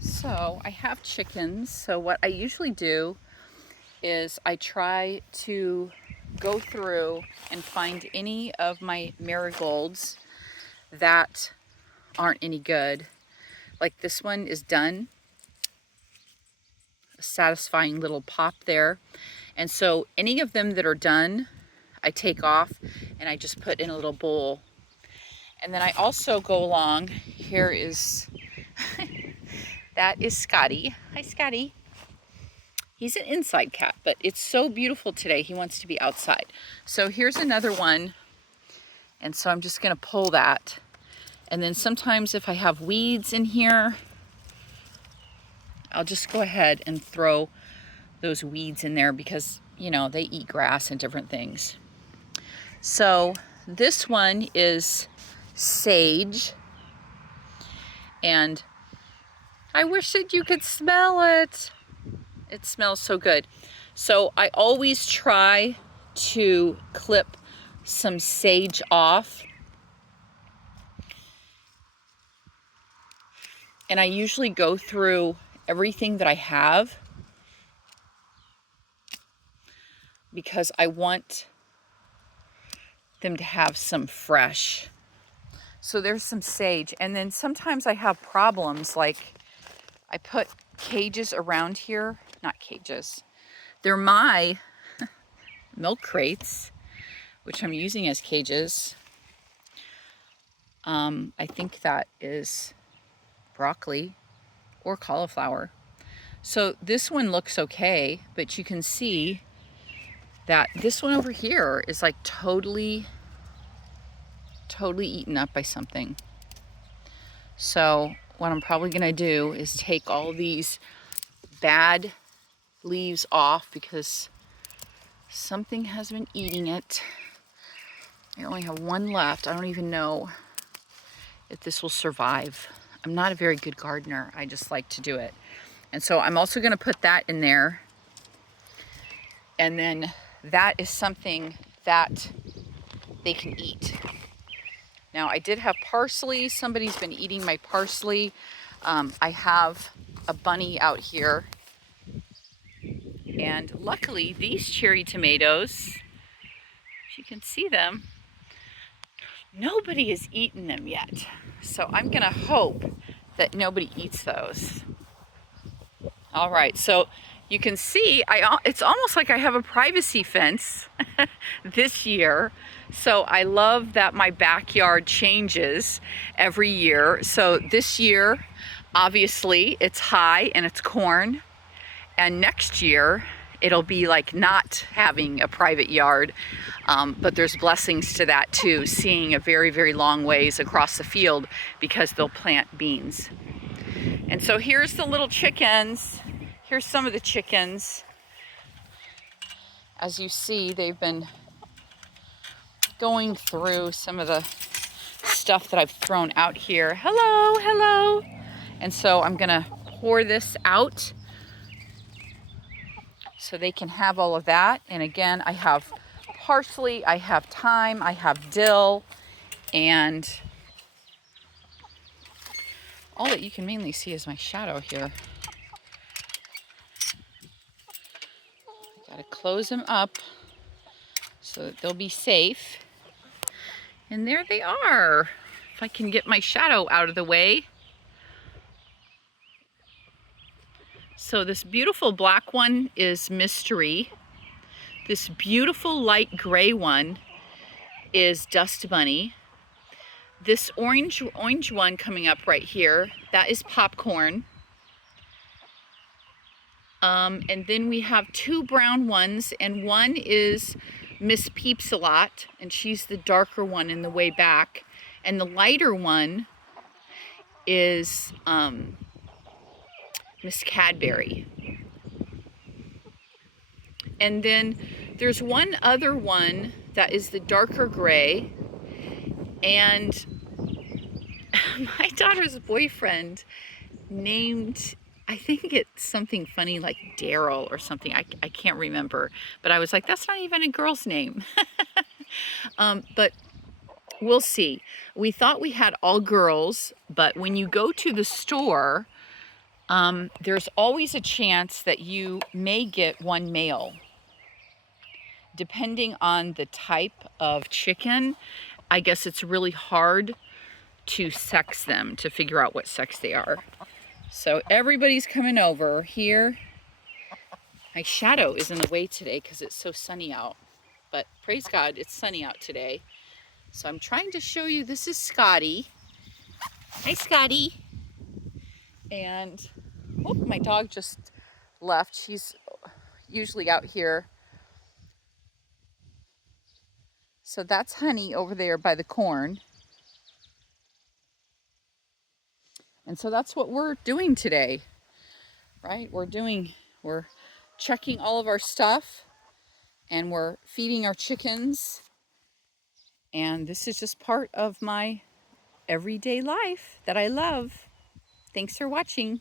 So I have chickens. So what I usually do is I try to go through and find any of my marigolds that aren't any good. Like this one is done, a satisfying little pop there. And so any of them that are done, I take off and I just put in a little bowl. And then I also go along, here is, that is Scotty. Hi Scotty. He's an inside cat, but it's so beautiful today. He wants to be outside. So here's another one. And so I'm just gonna pull that. And then sometimes if I have weeds in here, I'll just go ahead and throw those weeds in there because, you know, they eat grass and different things. So this one is sage. And I wish that you could smell it. It smells so good. So I always try to clip some sage off. And I usually go through everything that I have because I want them to have some fresh. So there's some sage. And then sometimes I have problems, like I put cages around here, not cages. They're my milk crates, which I'm using as cages. I think that is broccoli or cauliflower. So this one looks okay, but you can see that this one over here is like totally eaten up by something. So what I'm probably gonna do is take all these bad leaves off because something has been eating it. I only have one left. I don't even know if this will survive. I'm not a very good gardener. I just like to do it. And so I'm also gonna put that in there. And then that is something that they can eat. Now I did have parsley. Somebody's been eating my parsley. I have a bunny out here. And luckily these cherry tomatoes, if you can see them, nobody has eaten them yet. So I'm gonna hope that nobody eats those. All right, so you can see it's almost like I have a privacy fence this year. So I love that my backyard changes every year. So this year, obviously it's high and it's corn. And next year, it'll be like not having a private yard. But there's blessings to that too, seeing a very, very long ways across the field because they'll plant beans. And so here's the little chickens. Here's some of the chickens. As you see, they've been going through some of the stuff that I've thrown out here. Hello, hello. And so I'm gonna pour this out so they can have all of that. And again, I have parsley, I have thyme, I have dill, and all that you can mainly see is my shadow here. Gotta close them up so that they'll be safe. And there they are. If I can get my shadow out of the way. So this beautiful black one is Mystery. This beautiful light gray one is Dust Bunny. This orange one coming up right here, that is Popcorn. And then we have two brown ones, and one is Miss Peeps-a-Lot, and she's the darker one in the way back. And the lighter one is Miss Cadbury. And then there's one other one that is the darker gray. And my daughter's boyfriend named, I think it's something funny like Daryl or something. I can't remember. But I was like, that's not even a girl's name. But we'll see. We thought we had all girls, but when you go to the store, there's always a chance that you may get one male. Depending on the type of chicken, I guess it's really hard to sex them, to figure out what sex they are. So everybody's coming over here. My shadow is in the way today because it's so sunny out. But praise God, it's sunny out today. So I'm trying to show you, this is Scotty. Hi, Scotty. And oh, my dog just left. She's usually out here. So that's Honey over there by the corn. And so that's what we're doing today, right? We're checking all of our stuff and we're feeding our chickens. And this is just part of my everyday life that I love. Thanks for watching.